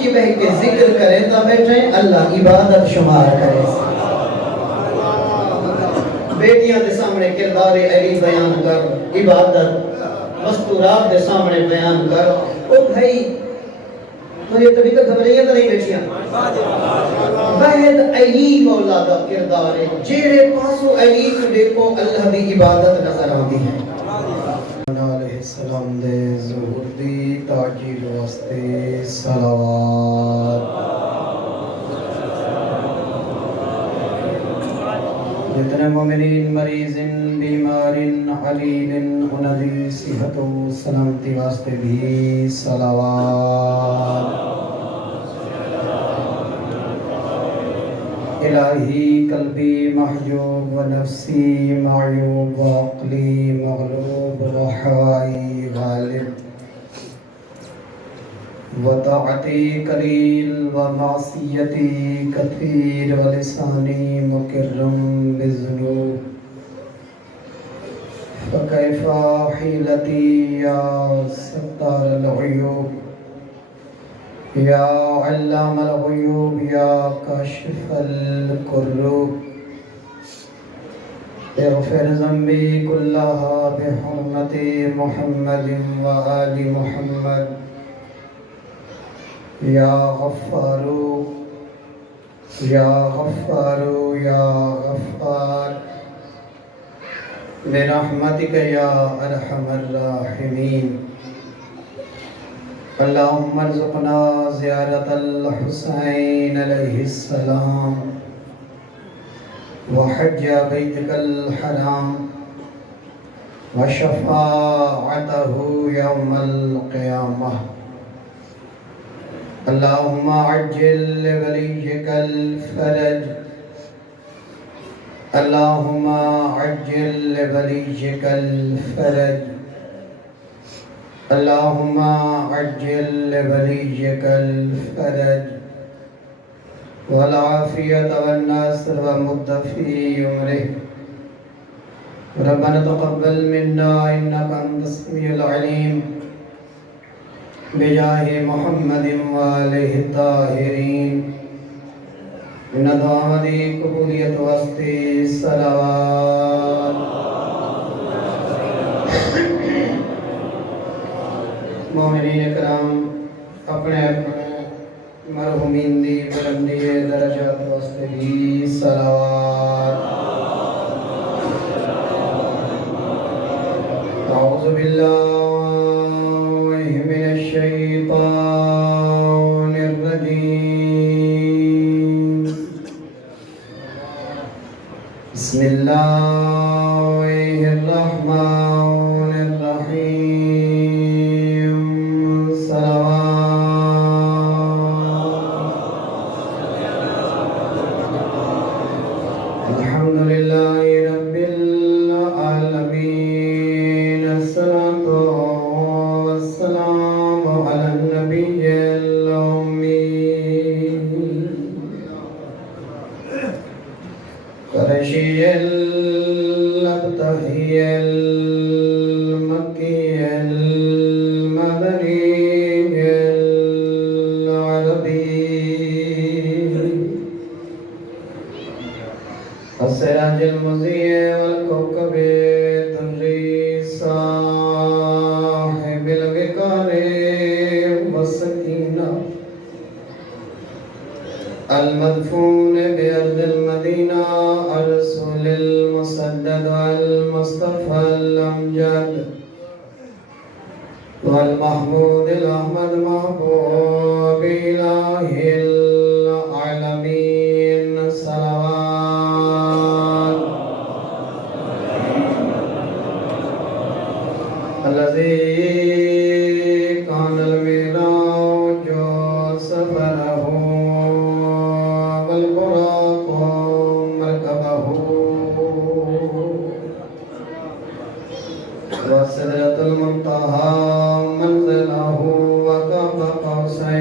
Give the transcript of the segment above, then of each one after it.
جی بہ کے ذکر کریں تا بیٹھیں اللہ عبادت شمار کرے بیٹیاں دے سامنے کردار علی بیان کر عبادت مستورات دے سامنے بیان کر او بھائی تو یہ کبھی تک گھبرائیاں تو نہیں بیٹھیاں بہد علی مولا دا کردار ہے جیڑے پاسو علی کو دیکھو اللہ دی عبادت نظر آتی ہے علیہ السلام دے ظہور دی تاجیل واسطے صلوات جتنے مومنین مریض بیمار حلیل انہی صحت و سلامتی واسطے بھی صلوات الہی قلبی محجوب و نفسی معیوب و عقلی مغلوب و حوائی غالب و طاعتی قلیل و معصیتی کثیر و لسانی مکرم بالذنوب فکیف حیلتی یا ستار العیوب یا علام الغیوب یا کاشف الکروب اغفر ذنبی کلہا بحرمت محمد و آل محمد یا غفارو یا غفارو یا غفار برحمتک یا ارحم الراحمین اللہم ارزقنا زیارت الحسین علیہ السلام وحج بیتک الحرام وشفاعتہ یوم القیامہ اللہم عجل لولیک الفرج اللہم عجل لولیک الفرج اللہم عجل لولیک الفرج والعافیت والنصر ومد فی عمرہ ربنا تقبل منا انک انت السمیع العلیم بجاہ محمد وآلہ الطاہرین ان دعا دی قبولیت واسطے صلوات مومنین اکرام اپنے اپنے مرحومین دی بلندی درجات واسطے بھی صلوات اعوذ باللہ من الشیطان الرجیم بسم اللہ الرحمن الرحیم الحمدللہ رب العالمین الصلاة والسلام علی النبی الامی قریشی الابتحی المکی المدنی العربی السراج المضيء والكوكب الدري صاحب الوقار والسكينة المدفون بأرض المدينة الرسول المسدد المصطفى الأمجد والمحمود الأحمد محبوب إله العالمين صلوات الذي كان المعراج سفره والبراق مركبه وسدرة المنتهى منزله وقاب قوسين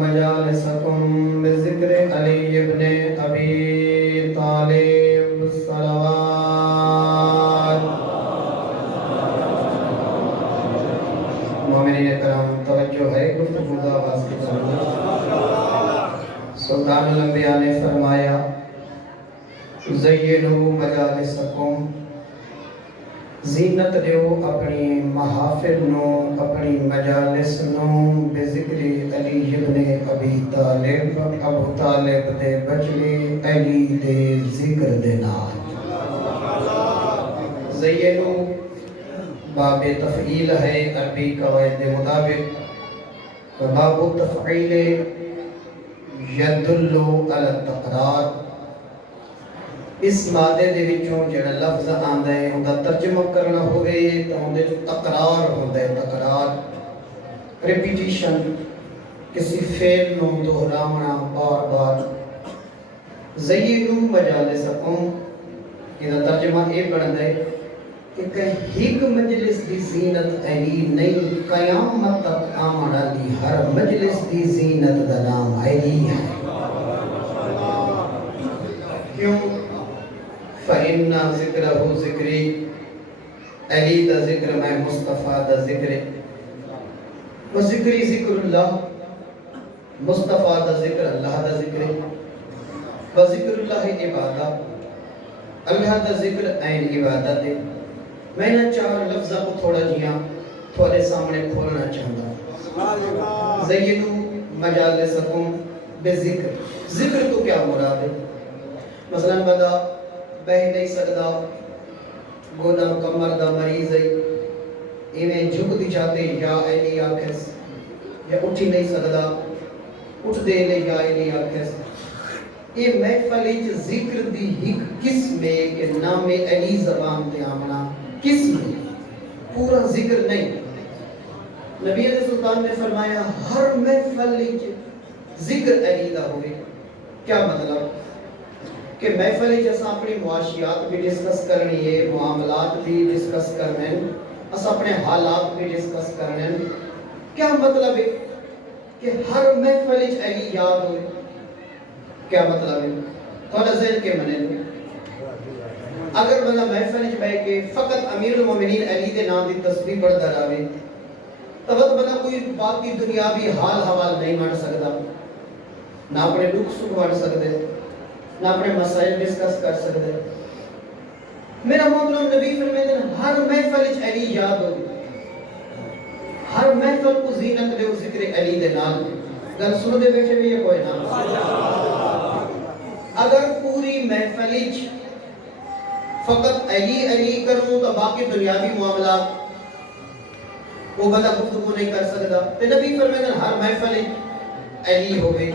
مجالسكم بذكر علي بن أبي طالب الصلوات. مومنین کرام توجہ ہے گفتگو کا آغاز کی طرف. سلطان الانبیاء نے فرمایا زینوا مجالسکم، زینت دیو اپنی محافل نو، اپنی مجالس نو بذکر علی ابن ابی طالب، ابو طالب دے بچڑے علی دے ذکر دے نال. زینو باب تفعیل ہے عربی قواعد کے مطابق، باب تفعیل یدل علی التقرار. اس مادے دے وچوں جڑا لفظ آندا ہے اوندا ترجمہ کرنا ہوئے تو اندے تکرار ہوندا ہے. تکرار ریپیٹیشن، کسی فعل نو دہراونا بار بار. زینو مجالسکم، یہ ترجمہ یہ بنتا ہے کہ ایک مجلس دی زینت علی نہیں، قیامت تک آمن والی ہر مجلس دی زینت دا نام علی ہے. کیوں؟ فَإِنَّ ذِكْرَهُ ذِكْرِي، علی دا ذکر میں مصطفیٰ دا ذکر. وَذِكْرِي ذِكْرُ اللَّهِ، مصطفیٰ دا ذکر اللہ دا ذکر. وَذِكْرُ اللَّهِ عبادہ، اللہ دا ذکر عین عبادت ہے. میں نے چار لفظہ کو تھوڑا جیاں تھوڑے سامنے کھولنا چاہتا. زینو مجالسکم بذکر، ذکر تو کیا مراد ہے؟ مثلا بندہ بہ نہیں سکتا، گونا کمر دا مریض ہے، ایویں جھک دی چاہتے یا علی آکھس، یا اٹھی نہیں سکتا اٹھ دے لے یا علی آکھس. یہ محفل ذکر دی ایک قسم ہے کہ نام علی زبان تے آمنا قسم ہے، پورا ذکر نہیں. نبی سلطان نے فرمایا ہر محفل ذکر علی دا ہوئے. کیا مطلب؟ کہ محفل جیسا اپنی معاشیات بھی ڈسکس کرنی ہے، معاملات بھی ڈسکس کرنے ہیں، اس اپنے حالات بھی ڈسکس کرنے ہیں. کیا مطلب ہے کہ ہر محفل علی یاد ہوئے؟ کیا مطلب ہے؟ تھوڑا ذہن کے منے دو. اگر بندہ محفل بیٹھ کے فقط امیر المومنین علی دے نام دی تسبیح پڑھتا رہے تو بندہ کوئی باقی دنیاوی حال حوال نہیں بن سکتا، نہ اپنے دکھ سکھ بن سکتے، نہ اپنے مسائل ڈسکس کر سکتے. میرا محترم نبی فرماتے ہیں ہر محفل علی یاد ہو، ہر محفل کو زینت دے ذکر علی دے نال. گل سن دے بیٹھے بھی یہ کوئی نہ. اگر پوری محفل فقط علی علی کروں تو باقی دنیاوی معاملات وہ بندہ گفتگو نہیں کر سکتا. تو نبی فرماتے ہیں ہر محفل علی ہوئے.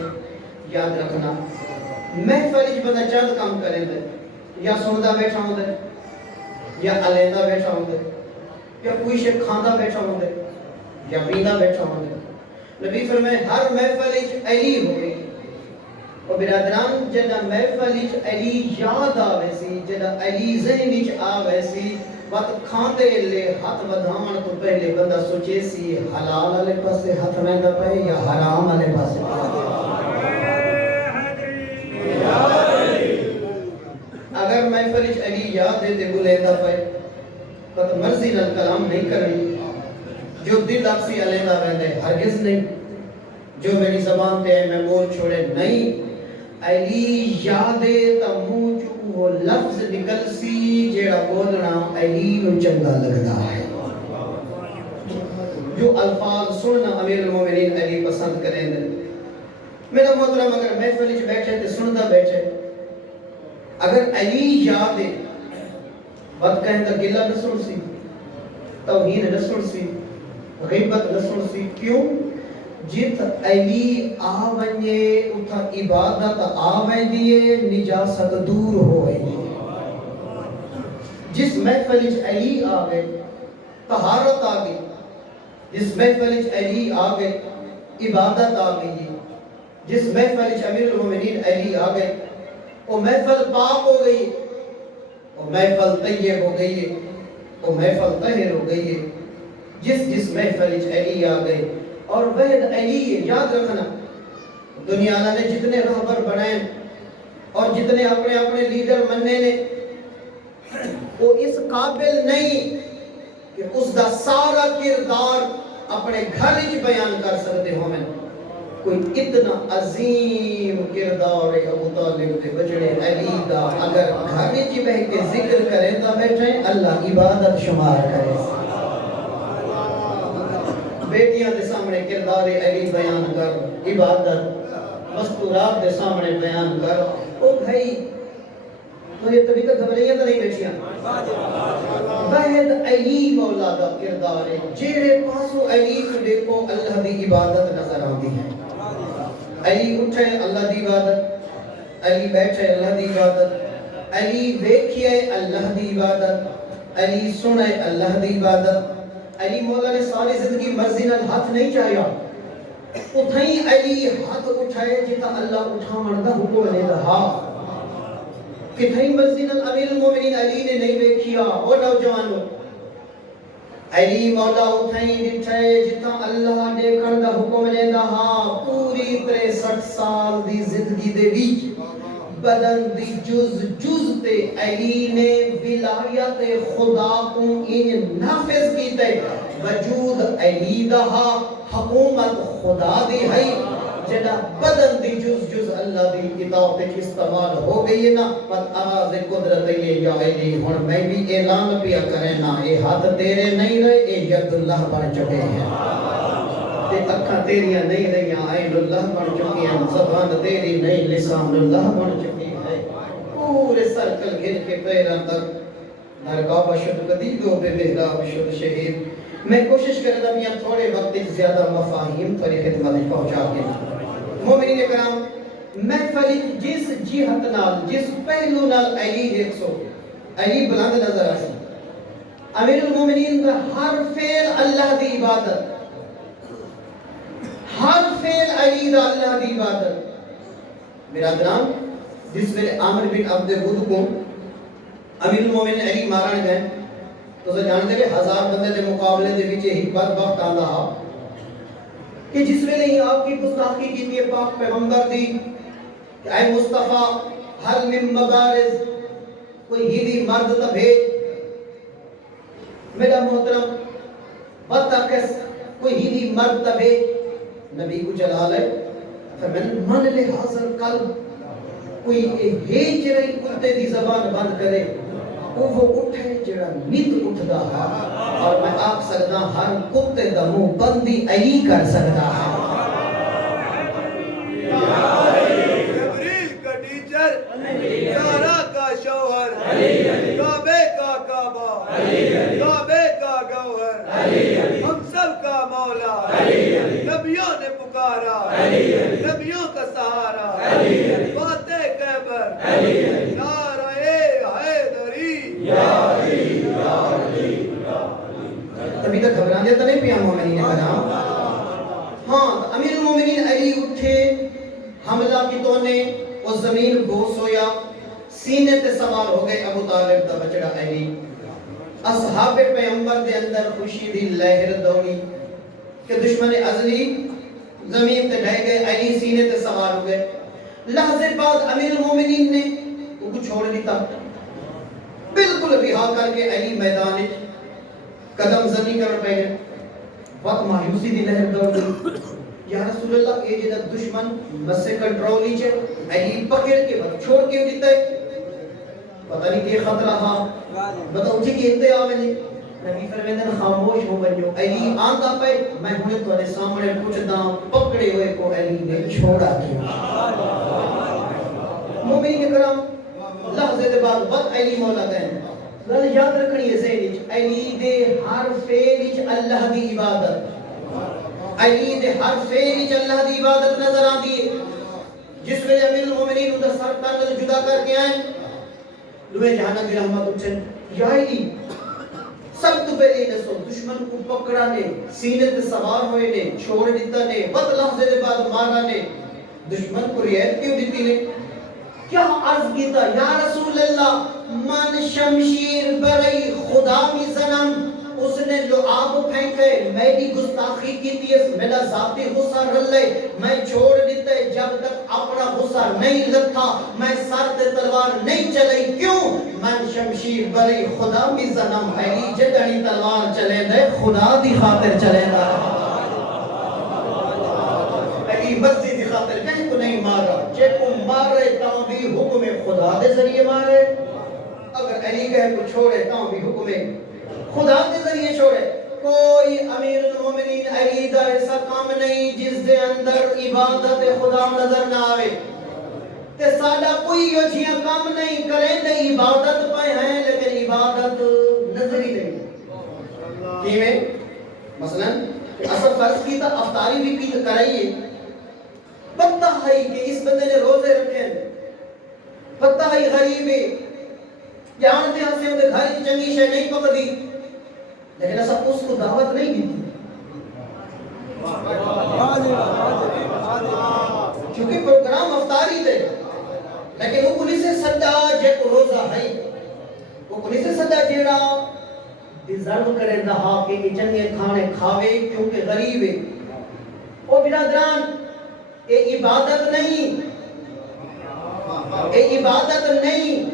یاد رکھنا محفل بندہ چند کام کریں دے، یا سندا بیٹھا ہوں دے، یا علیحدہ بیٹھا ہوں دے، یا کوئی شے کھاندا بیٹھا ہوں دے، یا پیندا بیٹھا ہوں دے. نبی فرمائے ہر محفل علی ہوئے. اور برادران جدہ محفل علی یاد آوے سی، جدہ علی ذہن آوے سی، وقت کھاندے لے ہاتھ بدھاون تو پہلے بندہ سوچے سی حلال والے پاسے ہاتھ ویندا پئے یا حرام والے پاسے. اگر محفل علی یاد دے تے بلیندہ پئے تو مرضی نال کلام نہیں کرنی. جو دل اپسی علیحدہ ویندے ہرگز نہیں، جو میری زبان تے ہے میں بول چھوڑے نہیں. علی یادے تا منہ چوں وہ لفظ نکل سی جیڑا بولنا علی نو چنگا لگدا ہے. جو الفاظ سننا امیر المومنین علی پسند کریں دے. میرا محترم اگر محفل وچ بیٹھے تے سندا بیٹھے، اگر علی یاد ہے بات کہیں تا گلہ نہ سن سی، توہین نہ سن سی، غیبت نہ سن سی. کیوں؟ جت علی آونجے اتھا عبادت آوندیے، نجاست دور ہوئے. جس محفل علی آگئے طہارت آگئی، جس محفل علی آگئے عبادت آگئی، جس محفل امیر المومنین علی آگئے وہ محفل پاک ہو گئی، وہ محفل طیب ہو گئی، وہ محفل طاہر ہو گئی. جس محفل علی آگئے اور وحد علی. یاد رکھنا دنیا نے جتنے رہبر بنائے اور جتنے اپنے اپنے لیڈر مننے نے وہ اس قابل نہیں کہ اس دا سارا کردار اپنے گھر ہی بیان کر سکتے ہوں میں کوئی اتنا عظیم کردار ابو طالب دے بچڑے علی دا اگر گھر ہی بہ کے ذکر کریں تا بیٹھے اللہ عبادت شمار کرے بیٹیاں دے سامنے کردار علی بیان کر عبادت مستورات دے سامنے بیان کر او بھائی تو یہ تبھی تک گھبرائیاں تو نہیں بیٹھیاں بہد علی مولا دا کردار ہے جیڑے پاسو علی کو دیکھو اللہ دی عبادت نظر آتی ہے علی اٹھے اللہ دی عبادت علی بیٹھے اللہ دی عبادت علی ویکھئے اللہ دی عبادت علی سنے اللہ دی عبادت علی مولا نے ساری زندگی مرضی نال ہاتھ نہیں چاہیا اتھائی علی ہاتھ اٹھائے جتا اللہ اٹھا مردہ حکم نے رہا کتھائی مرضی نال امیر المومنین علی نے نہیں ویکھیا اور نوجوانوں علی مولا اتھائی ڈٹھائے جتا اللہ نے کردہ حکم نے رہا پوری 63 سال دی زندگی دے بیچ بدن دی جز تے علی نے ولایت خدا کو ان نافذ کیتے وجود علی دہا حکومت خدا دی ہے جنا بدن دی جز اللہ دی کتاب تے استعمال ہو گئی نا پت آواز قدرت یہ یا علی ہن میں بھی اعلان پیا کرے نا اے ہاتھ تیرے نہیں رہے اے ید اللہ بن چکے ہیں تے اکھاں تیریاں نہیں رہیاں عین اللہ بن چکی ہیں زبان تیری نہیں لسان اللہ بن چکی ہے پورے سرکل گھر کے پیراں تک نرکعبہ شد قدیدو بے محراب شد شہید میں کوشش کرتا ہوں یہاں تھوڑے وقت زیادہ مفاہیم تھوڑی خدمت پہنچا کے مومنین اکرام محفل جس جہت نال جس پہلو نال علی دیکھو علی بلند نظر آسی امیر المومنین کا ہر فعل اللہ دی عبادت ہر فعل علی دا اللہ دی عبادت برادران جس ویلے عامر بن عبد ود کو امیر المومنین علی مارن گئے تو سے جانتے کہ 1000 بندے دے مقابلے دے وچ ہی بدبخت آندا ہا کہ جس ویلے ہی آپ کی گستاخی کیتی ہے پاک پیغمبر دی کہ اے مصطفیٰ حل من مبارز کوئی ہیوی مرد تا بھیج میرا محترم بتاکس کوئی ہیوی مرد تا بھیج نبی کو چلا لے من لے حاضر قلب کوئی ہیج رہی کتے دی زبان بند کرے وہ اٹھے جڑا نیت اٹھدا ہے اور میں آپ سکتا ہر کتے دا منہ بندی علی کر سکتا ہے جبریل کا ٹیچر سارا کا شوہر کعبے کا کعبہ کعبے کا گوہر ہم سب کا مولا نبیوں نے پکارا نبیوں کا سہارا فاتح کعبر نعرہ حیدری ابھی تک گھبرانے تو نہیں پیا مومنین کرام ہاں امیر المومنین علی اٹھے حملہ کی تونے وہ زمین بوس ہویا سینے تے سوار ہو گئے ابو طالب دا بچڑا علی اصحاب پیغمبر دے اندر خوشی دی لہر دوڑی کہ دشمن ازلی زمین تے ڈھے گئے علی سینے تے سوار ہو گئے لحظے بعد امیر المومنین نے وہ کو چھوڑ دیتا بالکل رہا کر کے علی میدان قدم زنی کر پہ گئے وقت مایوسی دی لہر دوڑ گئی یا رسول اللہ یہ جدہ دشمن بس سے کنٹرول نیچے علی پکڑ کے بعد چھوڑ کے دیتا ہے پتہ نہیں کہ خطرہ ہاں بتاؤ جی کہ انتہا میں نہیں نبی فرمیدن خاموش ہو بنیو علی آنگا پہ میں ہونے تو انہیں سامنے کچھ دام پکڑے ہوئے کو علی نے چھوڑا کیا مومنین کرام لحظے دے بعد وقت علی مولا گئے گل یاد رکھنی ہے ذہن علی دے ہر فعل اللہ دی عبادت علی دے ہر فعل اللہ دی عبادت نظر آتی ہے جس ویلے امیر المومنین ادھر سر تن جدا کر کے آئے لوے جہاں کی رحمت اٹھن یا علی سب تو پہلے نے سو دشمن کو پکڑا نے سینے تے سوار ہوئے نے چھوڑ دیتا نے بد لحظے دے بعد مارا نے دشمن کو رعایت کیوں دیتی نے کیا عرض کیتا یا رسول اللہ من شمشیر برئی خدا می زنم اس نے لعاب پھینکے میری گستاخی کی تھی اس میرا ذاتی غصہ رلے میں چھوڑ دیتے جب تک اپنا غصہ نہیں لتھا میں سر تے تلوار نہیں چلائی کیوں من شمشیر بری خدا بھی زنم علی جدنی تلوار چلے دے خدا دی خاطر چلے دا علی مسجد دی خاطر کہیں کو نہیں مارا جے کو مارے تاں بھی حکم خدا دے ذریعے مارے اگر علی کہے کو چھوڑے تاں بھی حکم خدا کے ذریعے چھوڑے کوئی امیر المومنین علی دا ایسا کام نہیں جس دے اندر عبادت خدا نظر نہ آوے تے ساڈا کوئی یہ جیاں کام نہیں کریں تے عبادت پہ ہیں لیکن عبادت نظر ہی نہیں کیویں مثلا اصل فرض کی تا افطاری بھی کی کرائیے پتہ ہے کہ اس بندے نے روزے رکھے پتہ ہے غریب ہے جانتے ہیں سے اندر گھر کی چنگی شے نہیں پکڑی لیکن ایسا اس کو دعوت نہیں دی کیونکہ پروگرام افطاری دے لیکن وہ پولیس سے سجا جے کو روزہ ہے وہ پولیس سے سجا جیڑا ڈیزرو کرے دہا کہ چنگے کھانے کھاوے کیونکہ غریب ہے وہ برادران اے عبادت نہیں اے عبادت نہیں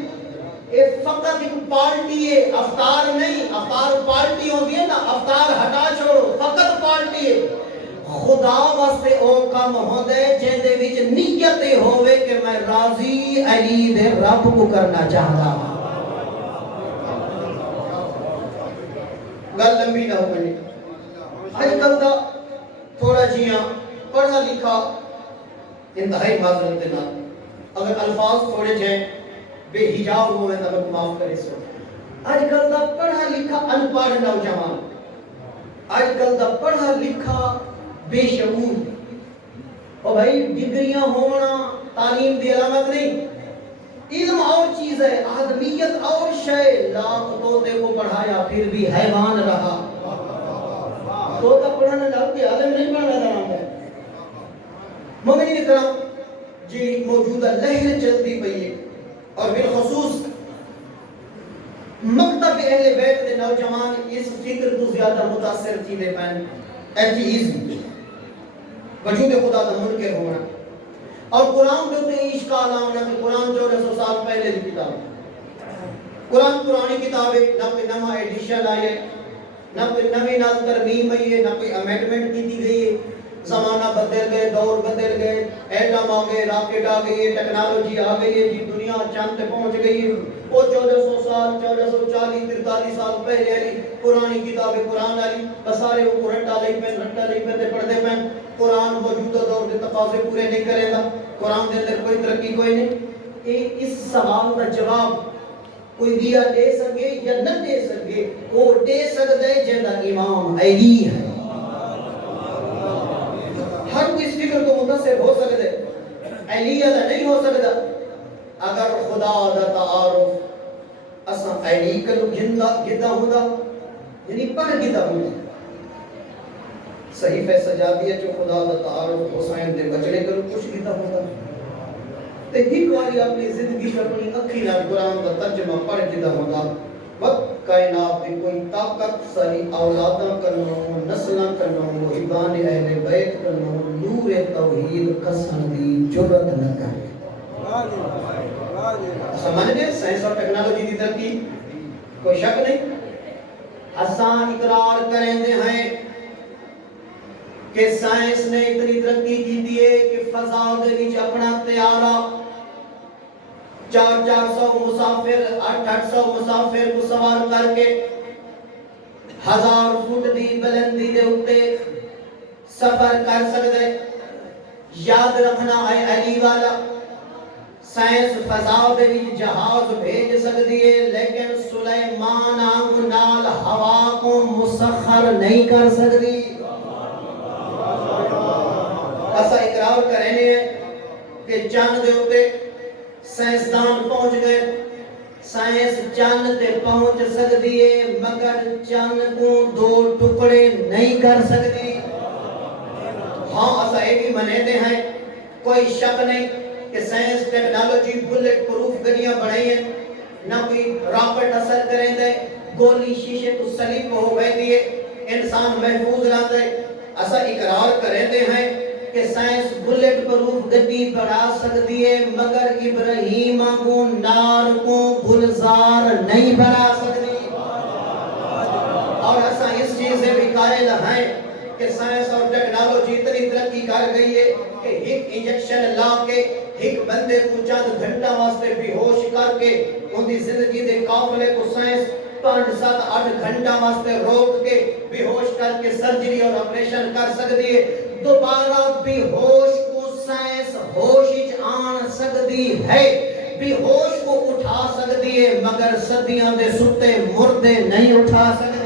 اے فقط ایک پارٹی ہے افطار نہیں افطار پارٹی ہوتی ہے نا افطار ہٹا چھوڑو فقط پارٹی ہے خدا واسطے او کام ہوندے جیندے وچ نیت ہوے کہ میں راضی علی دے رب کو کرنا چاہتا گل لمبی نہ ہو گئی آج کل دا تھوڑا جیاں پڑھا لکھا انتہائی معذرت نہ اگر الفاظ تھوڑے جائیں بے حجاب ہوئے تو اللہ معاف کرے سو آج کل دا پڑھا لکھا ان پڑھ نوجوان آج کل دا پڑھا لکھا بے شعور اور بھائی ڈگریاں ہونا تعلیم دی علامت نہیں علم اور چیز ہے آدمیت اور شے لاکھ طوطے کو پڑھایا پھر بھی حیوان رہا طوطا پڑھانے لگ کے عالم نہیں بن رہا نام ہے مومنین کرام جی موجودہ لہر چلتی پئی ہے اور بالخصوص مکتب اہل بیت دے نوجوان اس فکر تو زیادہ متاثر تھی دے پین ایتھیزم وجود خدا دا منکر ہونا اور قرآن دے تے اشکال آنا کہ قرآن 1400 سال پہلے دی کتاب قرآن پرانی کتاب ہے نہ کوئی نما ایڈیشن آئی ہے نہ کوئی نوی نال ترمیم ہوئی ہے نہ کوئی امینڈمنٹ کی گئی ہے زمانہ بدل گئے دور بدل گئے ایٹم آ گئے راکٹ آ گئی ہے ٹیکنالوجی آ گئی ہے جی دنیا چاند پہ پہنچ گئی ہے وہ 1400 سال 1440 43 سال پہلے علی پرانی کتاب قرآن علی بسارے وہ رٹا لئی پہ پڑھتے پہ قرآن موجودہ دور کے تقاضے پورے نہیں کرے گا قرآن کے اندر کوئی ترقی کوئی نہیں اس سوال کا جواب کوئی دیا دے سکے یا نہ دے سکے وہ دے سکتے جنہ امام علی ہے ہر کوئی اس فکر کو متصر ہو سکتے علیہ دا نہیں ہو سکتا اگر خدا دا تعارف اساں علی کلو گدہ ہودا یعنی پڑھ گدہ ہودا صحیفہ سجادیہ جو خدا دا تعارف حسین دے بچڑے کلو کچھ گدہ ہودا تے ایک واری اپنی زندگی پر اپنی اکھی نال قرآن دا ترجمہ پڑھ گدہ ہودا وقت کائنات دی کوئی طاقت ساری اولاداں کرنو نسلاں کرنو محبان اہل بیت کرنو نور توحید قسم دی جرت نہ کرے سمجھ گئے سائنس اور ٹیکنالوجی دی ترقی کوئی شک نہیں اساں اقرار کریں دے ہیں کہ سائنس نے اتنی ترقی کی دیئے کہ فضا دے وچ اپنا طیارہ 400 مسافر 800 مسافر کو سوار کر کے 1000 فٹ دی بلندی دے اتے سفر کر سکتے یاد رکھنا ہے علی والا سائنس فضا دے وچ جہاز بھیج سکتی ہے لیکن سلیمان آنگ نال ہوا کو مسخر نہیں کر سکتی ایسا اقرار کرنے ہیں کہ چاند دے اتے سائنسدان پہنچ گئے سائنس چاند تے پہنچ سکتی ہے مگر چاند کو 2 ٹکڑے نہیں کر سکتی ہاں ایسا یہ بھی منے ہیں کوئی شک نہیں کہ سائنس ٹیکنالوجی بلٹ پروف گڑیاں بڑھائی ہیں نہ کوئی راکٹ اثر کریں دے گولی شیشے کو سلیپ ہو گئے دیئے انسان محفوظ رہتا ہے ایسا اقرار کریں دے ہیں کہ سائنس بلٹ پروف گڈی بنا سکتی ہے مگر ابراہیم کو نار کو گلزار نہیں بنا سکتی. اور ایسا اس چیز سے بھی قائل ہیں کہ سائنس اور ٹیکنالوجی اتنی ترقی کر گئی ہے کہ ایک انجیکشن لا کے ایک بندے کو چند گھنٹہ واسطے بے ہوش کر کے ان کی زندگی دے قافلے کو سائنس 5-7-8 گھنٹہ واسطے روک کے بے ہوش کر کے سرجری اور آپریشن کر سکتی ہے. دوبارہ بے ہوش کو سائنس ہوش آن سکتی ہے, بے ہوش کو اٹھا سکتی ہے مگر صدیاں دے ستے مردے نہیں اٹھا سکتی.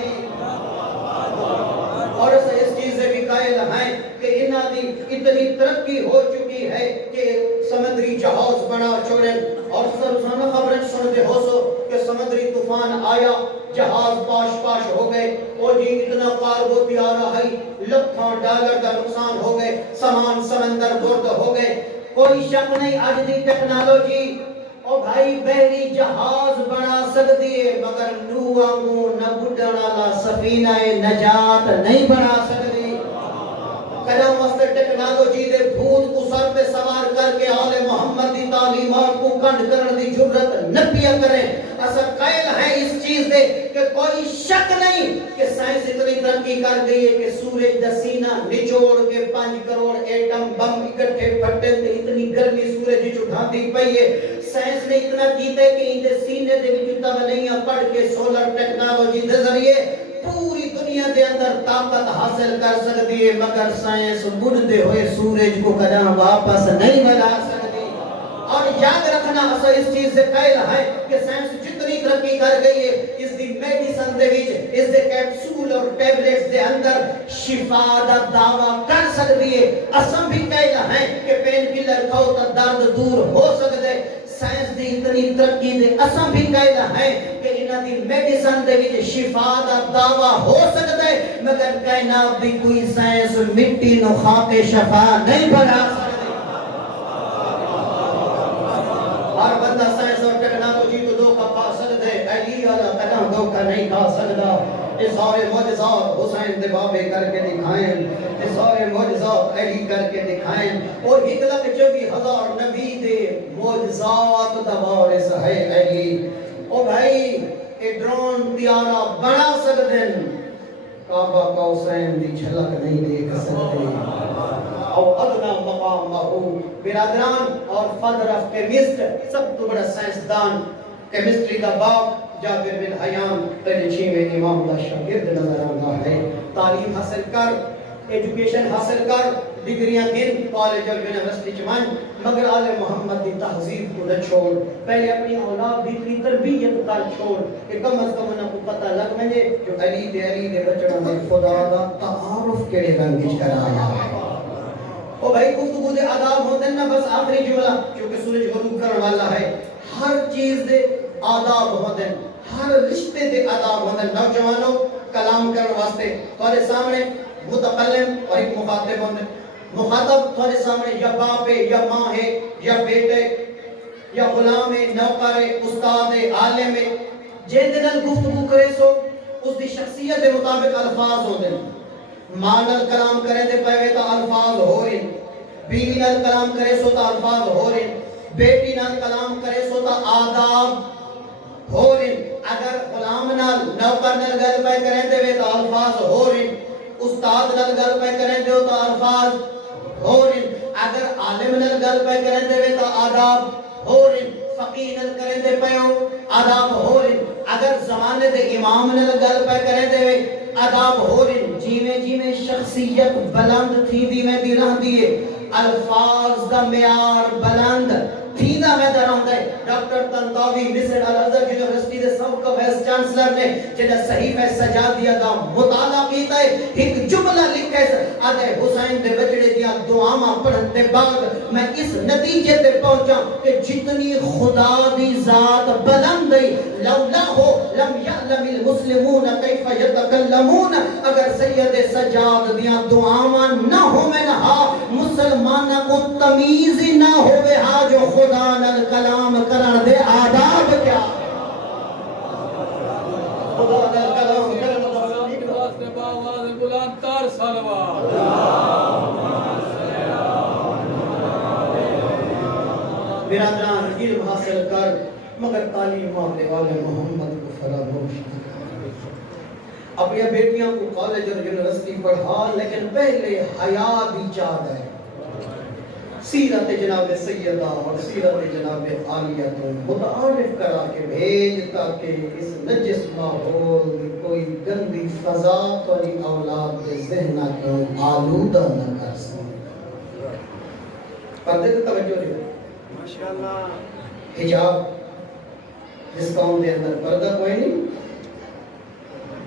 اور اس چیز سے بھی قائل ہیں کہ انہاں دی اتنی ترقی ہو چکی ہے کہ سمندری جہاز بنا چھوڑیں اور سرسانہ خبریں سنتے ہو سو کہ سمندری طوفان آیا, جہاز پاش ہو گئے, وہ جی اتنا کارگو تیارہ ہے, لکھاں ڈالر کا نقصان ہو گئے, سامان سمندر برد ہو گئے. کوئی شک نہیں آج دی ٹیکنالوجی او بھائی بحری جہاز بنا سکتی ہے مگر نوح کو نہ بڈھن والا سفینہ نجات نہیں بنا سکتی. کلام واسطے ٹیکنالوجی دے بھوت کو سر پہ سوار کر کے آل محمد دی تعلیمات کو کنڈ کرنے دی جرت نہ پیا کریں. ایسا قائل ہے اس چیز دے کہ کوئی شک نہیں کہ سائنس اتنی ترقی کر گئی ہے کہ سورج دا سینہ نچوڑ کے 5 کروڑ ایٹم بم اکٹھے پھٹے تے اتنی گرمی سورج وچ اٹھاندی پئی ہے. سائنس نے اتنا کیتا ہے کہ ان سینے دے وچ توانائیاں پڑھ کے سولر ٹیکنالوجی دے ذریعے پوری دنیا دے اندر طاقت حاصل کر سکتی ہے مگر سائنس بڑھتے ہوئے سورج کو قدم واپس نہیں بنا سکتی. اور یاد رکھنا اسا اس چیز سے قائل ہے کہ سائنس جتنی ترقی کر گئی ہے اس دی میڈیسن دے وچ اس دے کیپسول اور ٹیبلٹس دے اندر شفا دا دعویٰ کر سکتی ہے. اساں بھی قائل ہیں کہ پین کلر کھاؤ تا درد دور ہو سکتا ہے. سائنس دی اتنی ترقی دے اساں بھی قائل ہیں کہ انہاں دی میڈیسن دے وچ شفا دا دعویٰ ہو سکتا ہے مگر کائنات دی کوئی سائنس مٹی نو خاک شفا نہیں بنا سکتی. ہر بندہ سائنس اور ٹیکنالوجی کو دھوکا پا سکتا ہے, علی والا قدم دھوکا نہیں کھا سکتا. یہ سارے معجزات حسین دے بابے کر کے دکھائیں, یہ سارے معجزات علی کر کے دکھائیں, اور 1,24,000 نبی دے معجزات دا وارث ہے علی. او بھائی یہ ڈرون طیارہ بنا سکتے ہیں, کعبہ کا حسین دی جھلک نہیں دیکھ سکتے. اور ادنا مقام محو برادران اور فادر آف کیمسٹ سب تو بڑا سائنسدان کیمسٹری کا باپ جابر بن حیان پہلے 6ویں امام کا شاگرد نظر آتا ہے. تعلیم حاصل کر, ایجوکیشن حاصل کر, ڈگریاں گن کالج اور یونیورسٹی چمن مگر آل محمد دی تہذیب کو نہ چھوڑ. پہلے اپنی اولاد دی تربیت کر چھوڑ کہ کم از کم انہاں کو پتہ لگ وے جو علی دے بچڑاں دے خدا دا تعارف کیڑے رنگ وچ کرایا ہے. او بھائی گفتگو دے آداب ہوندے نا, بس آخری جملہ کیونکہ سورج غروب کرنے والا ہے. ہر چیز دے آداب ہوندے, ہر رشتے دے آداب ہوندے. نوجوانوں کلام کرنے واسطے تھوڑے سامنے متکلم اور ایک مخاطب ہوندے. مخاطب تھوڑے سامنے یا باپ ہے یا ماں ہے یا بیٹے یا غلام ہے, نوکر ہے, استاد ہے, عالم ہے. جن دے نال گفتگو کرے سو اس دی شخصیت دے مطابق الفاظ ہوندے. ماں نال کلام کرے دے پے تا الفاظ ہو رہے, بیوی نال کلام کرے سو تا الفاظ ہو رہے, بیٹی نال کلام کرے سو تا آداب ہو رہے. اگر غلام نال نوکر نال گل پے کرے دے تا الفاظ ہو رہے, استاد نال گل پے کرے دے تا الفاظ ہو رہے, اگر عالم نال گل پے کرے دے تا آداب ہو رہے, فقیہ نال کرے دے پیو آداب ہو رہے, اگر زمانے دے امام نال گل پے کرے دے آداب ہو رہے. جیویں شخصیت بلند تھی دی میں دی رہ دیئے, الفاظ دا معیار بلند تھی دا میں دا رہ دے. ڈاکٹر تنتاوی مصر الازہر یونیورسٹی دے سابقہ وائس چانسلر نے جنہیں صحیفہ سجادیہ دا مطالعہ کیتا ہے, ایک جملہ لکھے آدھے حسین دے بچڑے دیا دعاواں پڑھن دے بعد میں اس نتیجے تے پہنچا کہ جتنی خدا دی ذات بلند ہے لولا ہو لم یعلم المسلمون کیف یتکلمون. اگر سید سجاد دیاں دعاواں نہ ہوویں ہا مسلمان کو تمیز ہی نہ ہووے ہا جو خدا نال کلام کرن دے آداب کیا. خدا نال کلام کرن دے آداب بلند تر صلوات. برادران علم حاصل کر مگر تعلیم مانگنے والے محمد کو فراموش نہ کر۔ اپنی بیٹیاں کو کالج اور یونیورسٹی پڑھا، لیکن پہلے حیا بھی چاہتا ہے۔ سیرت جناب سیدہ اور سیرت جناب عالیہ کو متعارف کرا کے بھیج تاکہ اس نجس ماحول میں کوئی گندی فضا توری اولاد کے ذہن کو آلودہ نہ کر سکے۔ پردے تو توجہ دے ماشاءاللہ۔ حجاب جس قوم دے اندر پردہ کوئی نہیں،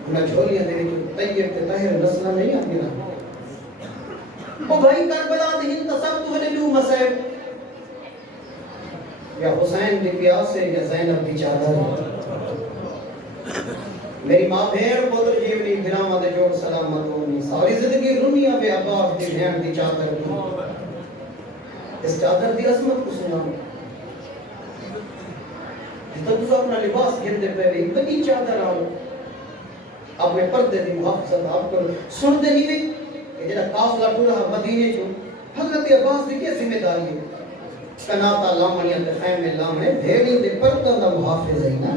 انہاں جھولیاں دے وچ طیب تے طاہر نسلاں نہیں آندیاں۔ او بھائی کربلا دے ہند تصب تو لو مسائب یا حسین دی پیاس سے یا زینب دی چادر۔ میری ماں بھیڑ پتر جیونی بھراواں دے جوڑ سلامت ہونی، ساری زندگی رنیا پہ عباس دی بھیڑ دی چادر کی۔ اس چادر دی عظمت کو سنا جتا تو اپنا لباس گھندے پہ بھی بڑی چادر آؤ اپنے پردے دی محافظت آپ کو سن دے نہیں بھی کہ جنہا قافلہ پورا مدینے چھو حضرت عباس دی کیا ذمہ داری ہے؟ کناتا لامنیاں تے خیمے لامنے بھیڑی دے پردہ دا محافظ ہے نا۔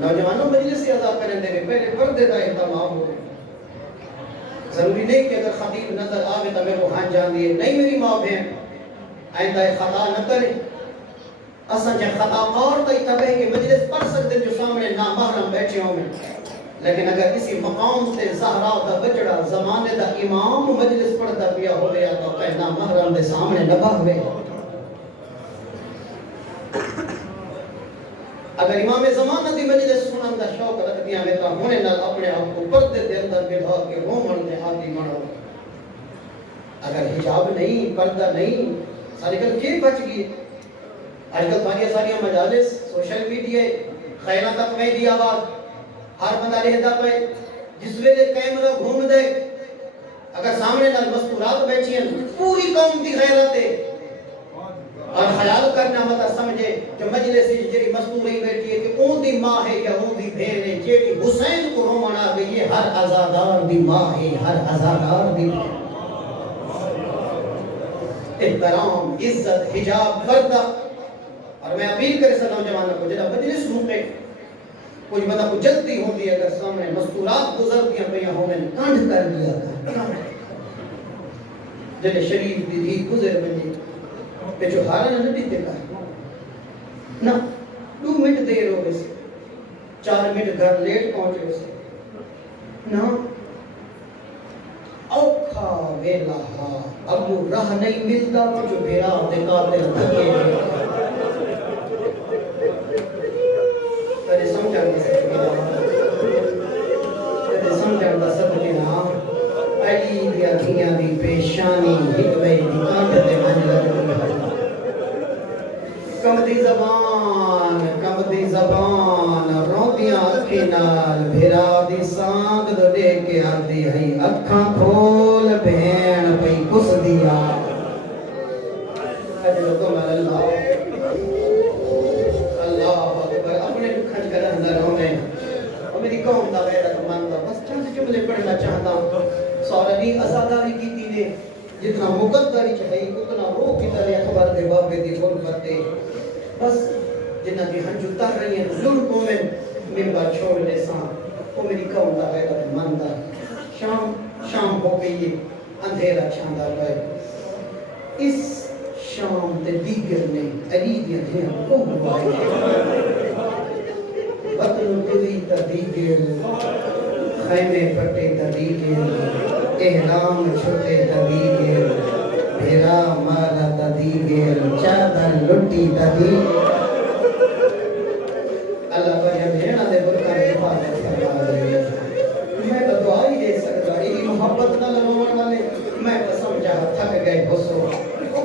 نوجوانوں مجلس سے عذاب کریں دے پہلے پردے دا اہتمام ہو رہے۔ ضروری نہیں کہ اگر خطیب نظر آگے تو میں وہ ہاں جان دیئے، نہیں میری ماں بہن آئندہ خطا نہ کرے۔ اصلا جب خطا کار تا اتباہ کہ مجلس پڑھ سکتے جو سامنے نامحرم بیٹھے ہوں میں، لیکن اگر کسی مقام سے زہرا دا بچڑا زمانے دا امام مجلس پڑھتا پیا ہو گیا تو کہ نامحرم دے سامنے نبا ہوئے۔ اگر امام زمانہ دی مجلس سنن دا شوق رکھ دیا میں تو ہونے نال اپنے آپ کو پردے دے اندر بڑھا کے رومن دے عادی بنو۔ اگر حجاب نہیں، پردہ نہیں، سارے کل کی بچ گئی؟ آج کل ساری مجالس سوشل میڈیا خیرہ تک میں دی آواز ہر بندہ رہتا پہ جس ویلے کیمرہ گھوم دے اگر سامنے نال مستورات بیٹھی ہیں پوری قوم دی غیرت ہے اور خیال کرنا مطا سمجھے جو مجلس سے جڑی مستوری بیٹھی ہے کہ اون دی ماں ہے یا اون دی بہن ہے، جیڑی حسین کو رومنا گئی ہے ہر عزادار دی ماں ہے، ہر عزادار دی بہن۔ احترام، عزت، حجاب، پردہ۔ اور میں اپیل کرے سا نوجوانوں کو جنہا مجلس روپے کچھ بندہ کو جلدی ہوتی ہے اگر سامنے مستورات گزر دیا پہ یہاں میں کانڈ کر دیا کر جنہے شریف دی دی گزر بنی پہ جو ہارا نہ دیتے کر نا 2 منٹ دیر ہو گئے سے 4 منٹ گھر لیٹ پہنچ گئے سے نا اوکھا ویلا ہا ابو راہ نہیں ملتا جو بھیرا دکھاتے دھکے تجھے سمجھانا سکتے نام علی دیا دھیاں دی پیشانی ہکوے دی کانٹتے منجر کم دی زبان روندیاں اکھی نال بھیرا دی سانگ دو دے کے آدھی ہے اکھاں کھول بہن پئی کس دیا اجلو تم اللہ میری قوم دا غیرت مانتا بس چند جملے پڑھنا چاہتا سورہ نہیں ازاداری کی تینے جتنا مقدری چاہیے اتنا روح کی طرح اخبار دے بابے دی غربت دے بس جنہ دی ہنجو تر رہی ہیں ظلموں میں ممبر چھوڑ لے ساں وہ میری قوم دا غیرت مانتا شام ہو گئی اندھیرا چھاندہ گئے اس شام دے دیگر نے علی دیا دھیاں کو ہوئے وطن کلی تدیگر خیمے پٹے تدیگر احرام چھوٹے تدیگر بھیرا مارا تدیگر چادر لٹی تدیگر اللہ بھائی بھیڑا دے برکان حفاظت فرما دے میں تو دعا ہی دے سکتا ایلی محبت نہ لگوان والے میں تو سمجھا تھک گئے بسو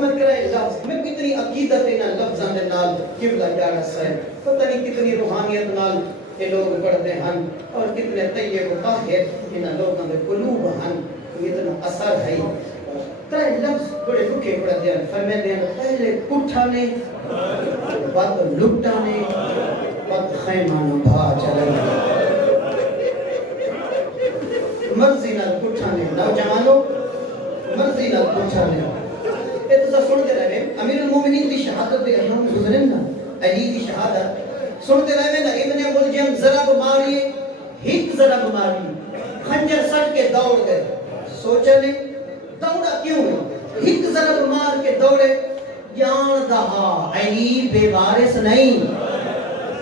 میں کرائے لفظ میں کتنی عقیدت انہا لفظاں دے نال قبلہ جانا سائے پتہ نہیں کتنی روحانیت نال یہ لوگ پڑھتے ہیں اور کتنے طیب و طاہر انہا لوگوں دے قلوب ہیں اتنا اثر ہے ترے لفظ بڑے رکھے پڑھتے ہیں فرمیتے ہیں پہلے کٹھانے بعد لٹانے بعد خیمانوں بھا چلے مرضی نال کٹھانے نوجوانوں مرضی نال کٹھانے یہ تو سنتے رہے امیر المومنین شہادت دے ایام گزرن نا علی دی شہادت سنتے رہے نا ابن ملجم ذرا ماری ہک ذرا ماری خنجر سٹ کے دوڑ گئے سوچا نے دوڑا کیوں ہے ہک ذرا مار کے دوڑے جان دہا علی بے وارث نہیں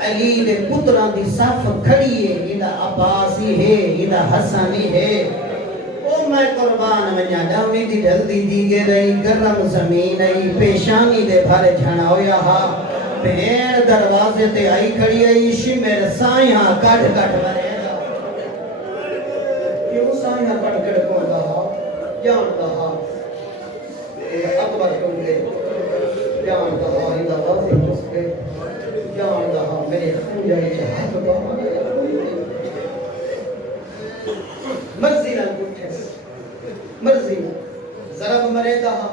علی دے پتران دی صف کھڑی ہے یہ عباسی ہے یہ حسانی ہے او میں قربان منیا ڈاوی دی ڈھل دی دیگے رہی گرم زمین آئی پیشانی دے بھر جھنا ہویا ہا بہن دروازے تے آئی کھڑی آئی شمر سائیاں کٹ کٹ مرے گا کیوں سائیاں کٹ کٹ کون دہا جان دہا اکبر کیوں گے جان دہا ہی دروازے کس کے جان دہا میرے خونجائی جہاں تو دہا مرضی نہ پوچھے مرضی نہ ضرب مرے دہا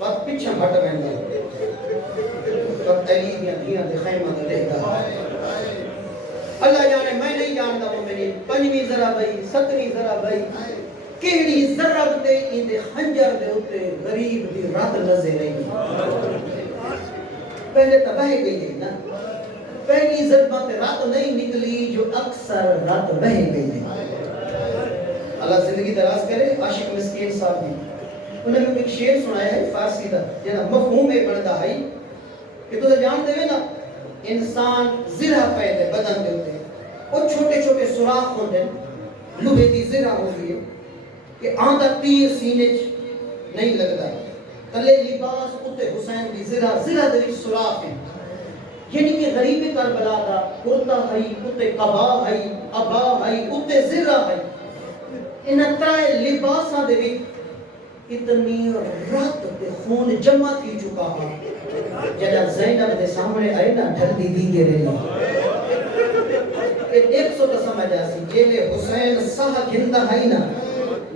وقت پیچھے ہٹ بیندا وقت علی دیاں دھیاں دے خیمہ دے لے دہا اللہ جانے میں نہیں جانتا وہ میری پنجویں ذرا بھائی ستویں ذرا بھائی کیڑی ضرب تے ان دے خنجر دے اوتے غریب دی رات نظر رہی پہلے تباہ گئی ہے نا پہلی ضربہ تے رات نہیں نکلی جو اکثر رات بہ گئی ہے اللہ زندگی دراز کرے عاشق مسکین صاحب نے انہوں نے ایک شعر سنایا ہے فارسی دا جنہا مفہوم ہے بڑھتا ہے کہ تو جان دے نا انسان زرہ پیدے بدن دے ہوتے اور چھوٹے چھوٹے سراخ ہوتے لوہے دی زرہ ہوتی ہے کہ آندھا تیر سینے نہیں لگتا ہے تلے لباس اتے حسین دی زرہ دے سراخ ہیں یعنی کہ غریب کربلا دا کرتا ہے اتے قبا ہے ابا ہے اتے زرہ ہے ان ترائے لباساں دے بھی اتنی رات پہ خون جمع تھی چکا ہے جنہ زینب دے سامنے آئے نا ڈھل دی دی گے رہی ایک سو تا سمجھ آسی جیلے حسین ساہ گھندہ ہے نا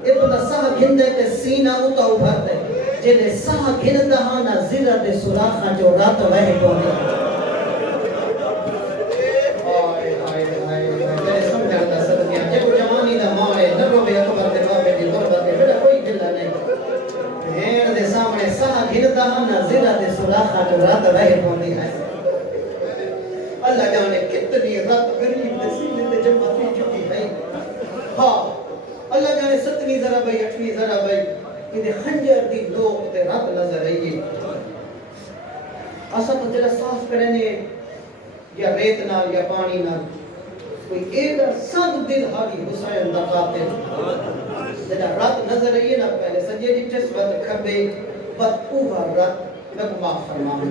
ایک تو ساہ گھندے تے سینہ اتا ابھر دے جیلے ساہ گھندہ ہانا زرہ دے سراخہ جو رات وہ کونے آئے آئے آئے میں سمجھا دا صدقیاں جب جوانی دا مارے نبو بے اکبر دے بابے دی غربت دے بڑا کوئی جلہ نہیں بھین دے سامنے ساہ گھندہ ہانا زرہ دے سراخہ جو رات وہ کونے ہے اللہ جانے کتنی رات غریب دے سینے دے جمع تھی چکی ہے ہاں اللہ جانے ستویں ذرا بھائی اٹھویں ذرا بھائی یہ خنجر دی لوگ تے رات نظر آئی اسا تو جڑا صاف کرنے یا ریت نال یا پانی نال کوئی ایڈا سب دل حاوی حسین دا قاتل جڑا رات نظر آئی نا پہلے سجے دی ٹسبت کھبے بد اوہ رات میں کو معاف فرمانے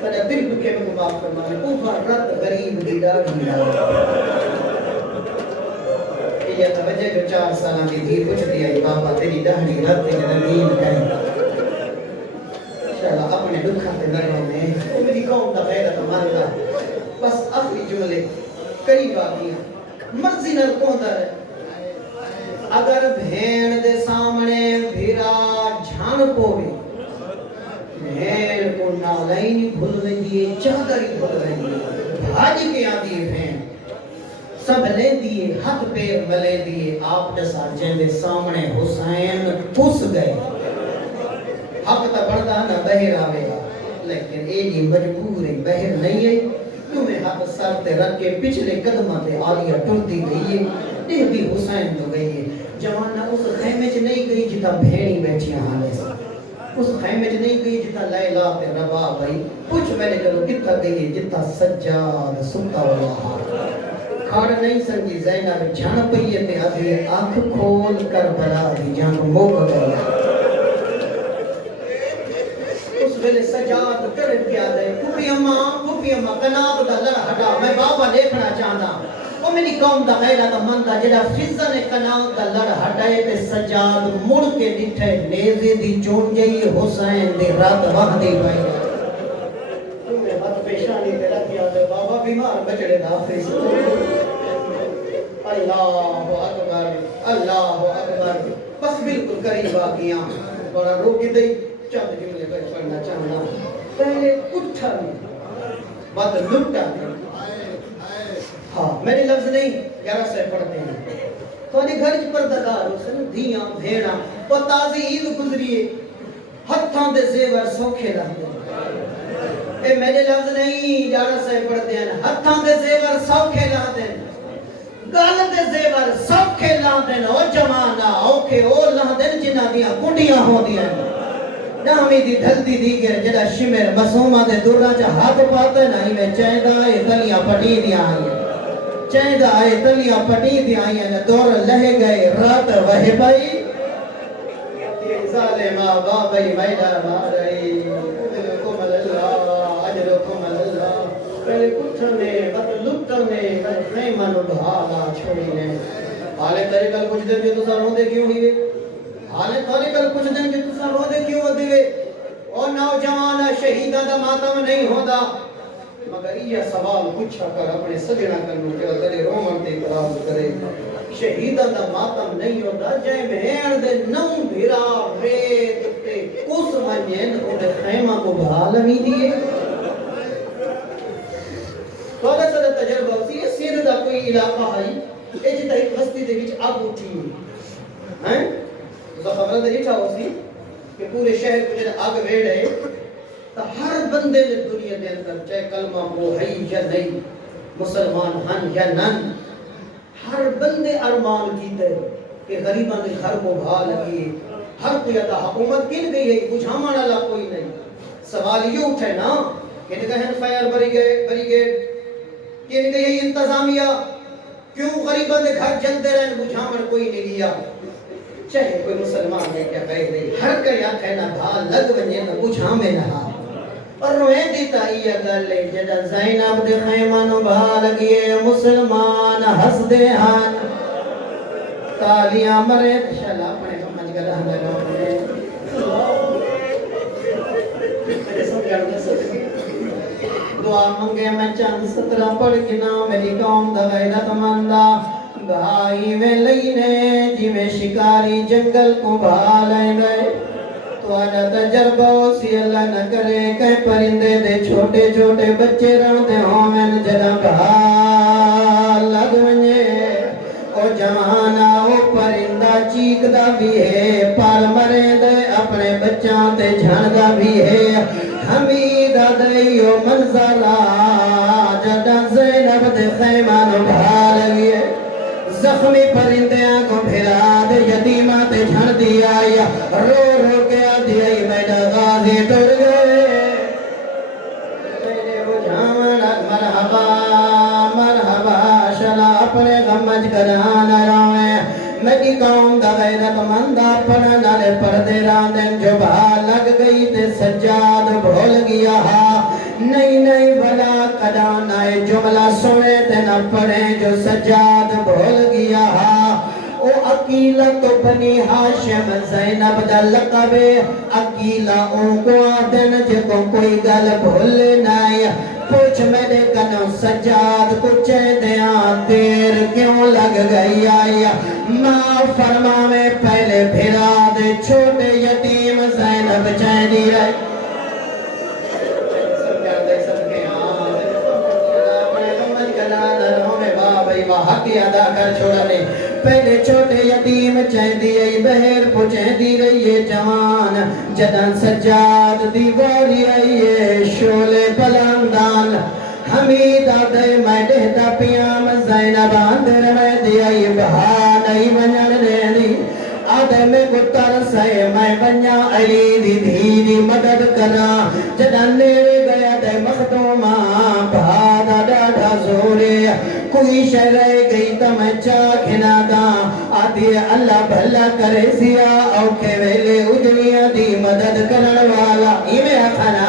تجا دل بکے میں کو معاف فرمانے اوہ رات غریب دی ڈاڑھی یہ توجہ جو 4 سالہ کی دھی پوچھ دیا ہے بابا تیری دہنی رات تیری نمین کریں انشاءاللہ اپنے دکھا تے نرموں میں وہ میری قوم دا غیرت مانگا بس آخری جملے قریب آگیا مرضی نہ کہندا رہے اگر بھین دے سامنے بھیرا جھان پوے بھین کو نالائنی بھول رہی ہے چادری بھول رہی ہے بھاجی کے آدھی ہے بھین سب لے دیئے ہاتھ پیر ملے دیئے آپ جیسا جن دے سامنے حسین پھس گئے حق تا بڑھتا نہ بہر آوے گا لیکن ایجی مجبور ہے بہر نہیں ہے تمہیں ہاتھ سر تے رکھ کے پچھلے قدمہ تے آلیہ ٹرتی گئی ہے دیکھ بھی حسین تو گئی ہے جوانہ اس خیمے چ نہیں گئی جتا بھیڑی بیٹھی آنے سے اس خیمے چ نہیں گئی جتا لیلا تے ربا بھائی پوچھ میں نے کرو کتا گئی ہے جتا سجاد ستا واللہ کھاڑ نہیں سنگی زینب جھان پئیے تے آدھی آنکھ کھول کر بلا دی جان موقع کریا اس ویلے سجاد کر پیا دے پھپی اماں کناب دا لڑ ہٹا میں بابا دیکھنا چاہتا وہ میری قوم دا غیرت مندہ جڑا فضا نے کناب دا لڑ ہٹائے تے سجاد مڑ کے ڈٹھے نیزے دی چون جئی حسین دے رات واہ دی بھائی تمہیں ہاتھ پیشانی تے رکھیا دے بابا بیمار بچڑے دا آخری اللہ اکبر بس بالکل قریب آگیاں بڑا روکی دئی چند جملے پر پڑھنا چاہنا پہلے اٹھا نہیں بعد لٹا نہیں ہاں میرے لفظ نہیں 11 سے پڑھتے ہیں تو انہیں گھر پردہ دار ہو سن دھیاں بھیڑاں اور تازی عید گزریے ہتھاں دے زیور سوکھے لگتے اے میرے لفظ نہیں جانا سے پڑھتے ہیں ہتھاں دے زیور سوکھے لگتے ہیں گل دے زیور سوکھے لگتے ہیں او جمانا اوکھے او لگتے ہیں جنہ دیا کنڈیاں ہو دیا نامی دی دھلتی دیگر جڑا شمر مسومہ دے دورہ چا ہاتھ پاتا ہے نہیں میں چاہدہ آئے تلیاں پٹی دیا آئی ہیں چاہدہ آئے تلیاں پٹی دیا آئی ہیں دور لہے گئے رات وہے بھائی ظالمہ بابی میڈا مارئی اجرکم اللہ اجرکم اللہ پہلے کٹھنے مطلوبتنے خیمن بھالا چھوڑینے حالے ترے کل کچھ دن جو تو سر ہوندے کیوں ہوئے حالے ترے کل کچھ دن جو تو سر ہوندے کیوں ہوئے اور نوجوان شہیدہ دا ماتم نہیں ہوندہ مگر یہ سوال پوچھا کر اپنے سجنہ کرنو کہ تیرے رومن تے اقرار کرے شہیدہ دا ماتم نہیں ہوتا جائے مہر دے نو بھیرا ریت تے اس منین انہیں خیمہ کو بھال بھی دیئے تھوڑا سا تجربہ ہوتی ہے سیر دا کوئی علاقہ آئی اے جتا ایک بستی دے وچ آگ اٹھی ہوئی تو خبرہ دے جتا ہوتی کہ پورے شہر کو جن آگ ویڑ ہے تو ہر بندے نے دنیا دے اندر چاہے کلمہ وہ ہے یا نہیں مسلمان ہن یا نن ہر بندے ارمان کیتے کہ غریبان دے گھر کو بھا لگی ہر کوئی ادا حکومت کن گئی ہے کچھ ہمارا لا کوئی نہیں سوال یہ اٹھے نا کہ نگہن فائر بریگیڈ کن گئی ہے انتظامیہ کیوں غریبان دے گھر جلتے رہن کچھ ہمارا کوئی نہیں لیا چاہے کوئی مسلمان ہے کیا کہہ دے ہر کا یا کہنا بھا لگ ونجے نا کچھ ہمیں نہا اور روئے دیتا ہی اگر لے جدہ زینب دے خیمانو بھا لگیے مسلمان ہس دے ہن تالیاں مرے شالا اپنے سمجھ گلہ لگا اپنے میرے سمجھا رہے سکتے دعا منگے میں چند سترہ پڑھ گنا میری قوم دا غیرت مندہ بھائی میں لینے جی میں شکاری جنگل کو بھا لینے تو آجا تجربہ سی اللہ نہ کرے کہ پرندے دے چھوٹے چھوٹے بچے رہتے ہوں میں جگہ بھا لگ ونجے او جوانا او پرندہ چیک دا بھی ہے پر مرے دے اپنے بچوں تے جھن دا بھی ہے حمیدہ دیو منظرہ جدہ زینب دے خیمان بھا لگیے زخمی پرندیاں کو بھرا دے یتیمہ تے جھن دیا یا رو رو کے آدھیا میڈا غازی ٹر گئے میرے بجھانا مرحبا مرحبا شلا اپنے غمج کرانا روئے میری قوم دا غیرت مندہ پڑھنا لے پردے راندن جو بھا لگ گئی تے سجاد بھول گیا نہیں نہیں بھلا کدانائے جملہ سنے تے نہ پڑھے جو سجاد بھول گیا او اکیلا تو بنی ہاشم زینب دا لقب اکیلا او کو آدن جے کو کوئی گل بھولے نائی پوچھ میرے کنو سجاد کچھ دیاں دیر کیوں لگ گئی آئی ماں فرما میں پہلے بھرا دے چھوٹے یتیم زینب چینی رہی حقی ادا کر چھوڑنے پہلے چھوٹے یتیم چہدی ای بہر پچہدی رہیے جوان جدن سجاد دیواری آئیے شولے پلاندان حمیدہ دے میں دہتا پیام زینب اندر میں دی آئی بہا نہیں بنیان دینی آدم کو ترسے میں بنیا علی دی دھیری مدد کرا جدن نیرے گیا دے مخدومہ بھادا ڈاڈا زورے کوئی شرع گئی تا میں چاکھنا دا آدھی اللہ بھلا کرے سیا اوکے ویلے اجنیا دی مدد کرن والا ایمیں اکھانا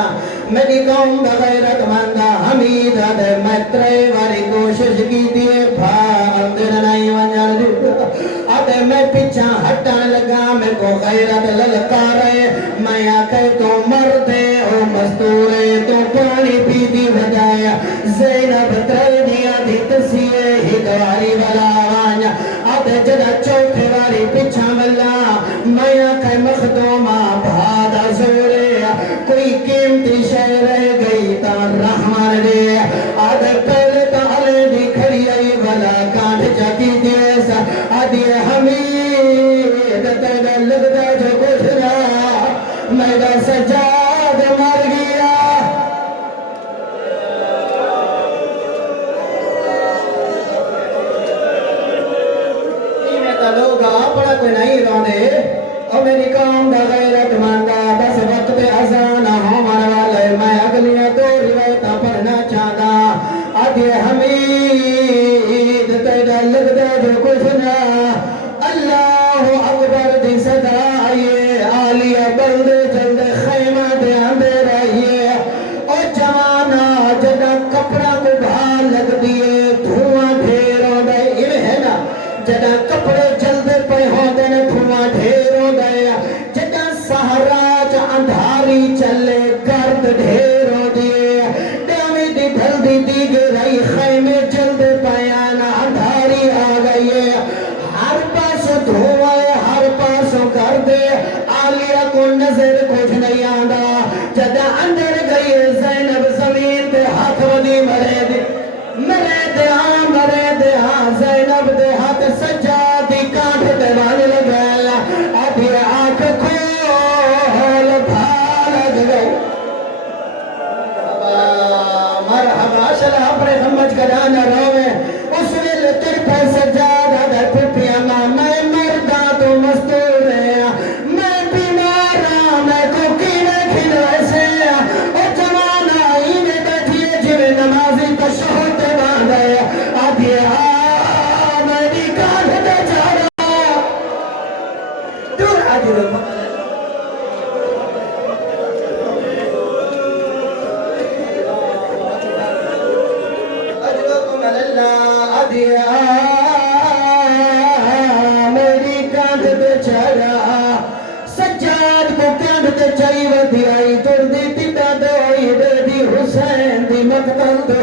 میری قوم دا غیرت مندہ حمیدہ دے میترے واری کوشش کی دیئے بھا اندر نہیں ونجر دیتا آدھے میں پیچھا ہٹان لگا میں کو غیرت للکارے میں آکے تو مردے او مستورے تو پانی پی دی بجایا زینب تر دیا دی تسیے ہی دواری والا آوانیا آدھے جدہ چوکھے واری پیچھا ملا میں آکے مخدومہ بھادا زورے کوئی قیمتی شے رہ گئی تا رحمان دے آدھے پہلے تا علی دی کھڑی آئی والا کانٹ جاکی دیسا آدھے حمید تیرے لگتا جو کچھ رہا میرا گاڑی چلے گرد ڈھیر ہو دیے ڈامی دی ڈھل دی دیگ رہی خیمے جلد پیانا دھاری آ گئی ہے ہر پاس دھوئے ہر پاس گرد آلیا کو نظر کچھ نہیں آندا جدہ اندر گئی زینب زمین دے ہاتھ ودی مرے دے ہاں زینب دے ہاتھ سجادی کانٹ دے مان لگایا ابھی آنکھ کھول بھال گئی مرحبا شلا اپنے سمجھ کرانا روے اس ویل ترپے سجادہ دے پھپیاں میں مردہ تو مستور ہے میں بیمارا میں کو کینے کھلوے سے او جوانا ہی میں بیٹھیے جوے نمازی تشہد باندھے ابھی میری کانٹ دے جارا دور آجر اجرکم اللہ ادھیا میری کانٹ دے جارا سجاد کو کانٹ دے چاہی ودھی آئی تر دی ٹٹا دوئی دے دی حسین دی مقتل دو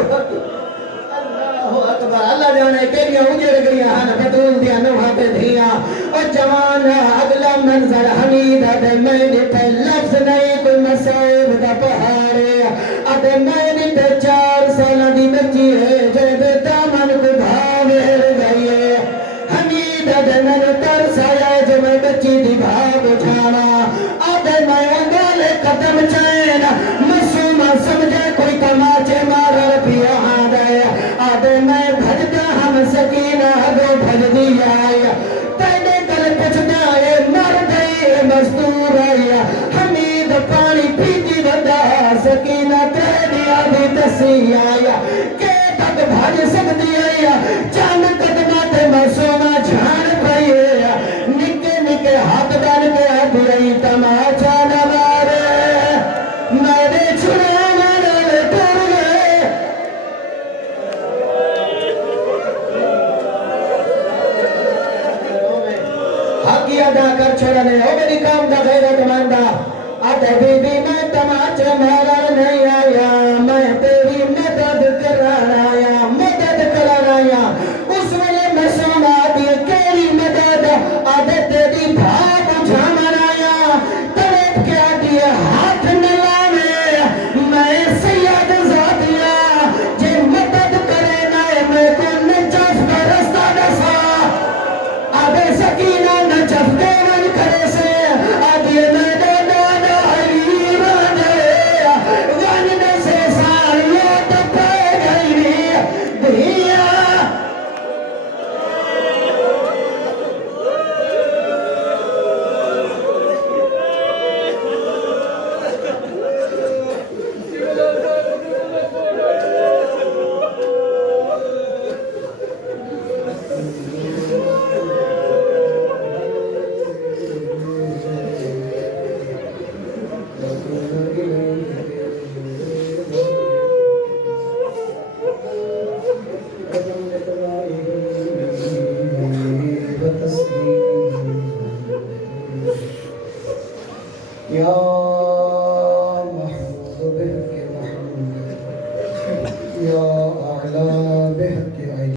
اللہ اکبر اللہ جانے کے لئے اجڑ گئی ہن بطول دیا نوحہ پہ دھیا اور جوان اگلا منظر حمیدہ دے میں نے پہ لفظ نہیں کوئی مسائب دا پہاڑے ادھے میں نے پہ 4 سالہ دی بچی ہے جو دے دامن کو بھاوے گئی ہے حمیدہ دے میں نے ترس آیا جو میں بچی دی بھاگ اٹھانا ادھے میں انگالے قدم چین مسومہ سمجھے کوئی کماچے مارا پیا ہاں دے آدھے میں بھجدہ ہم سکینہ دو بھج دیا تینے کل پچھتا ہے مر گئی مزدور آیا حمید پانی پیتی ودا سکینہ تیری آدھی تسی آیا کہ تک بھج سکتی آیا چاند قدمات مسومہ جھان پئی نکے نکے ہاتھ بن کے آدھی تماچا نہ مارے میرے چھڑانا نہ ٹر گئے حقی ادا کر چھوڑنے ہو میری کام دا غیرت مندہ آتے بی بی میں تماچے مارا نہیں آیا میں تیری مدد کران آیا اس ویلے میں سونا دی کیری مدد آدھے تیری بھاگ جھامن آیا تریت کے آدھی ہاتھ ملاوے میں سید ذاتیا جے مدد کرے نائے میں کو نجف کا رستہ دسا آدھے سکینہ نجف کے من کرے سے آدھی میں دادا علی رانے غن سے ساریت پہ گئی دھیا یا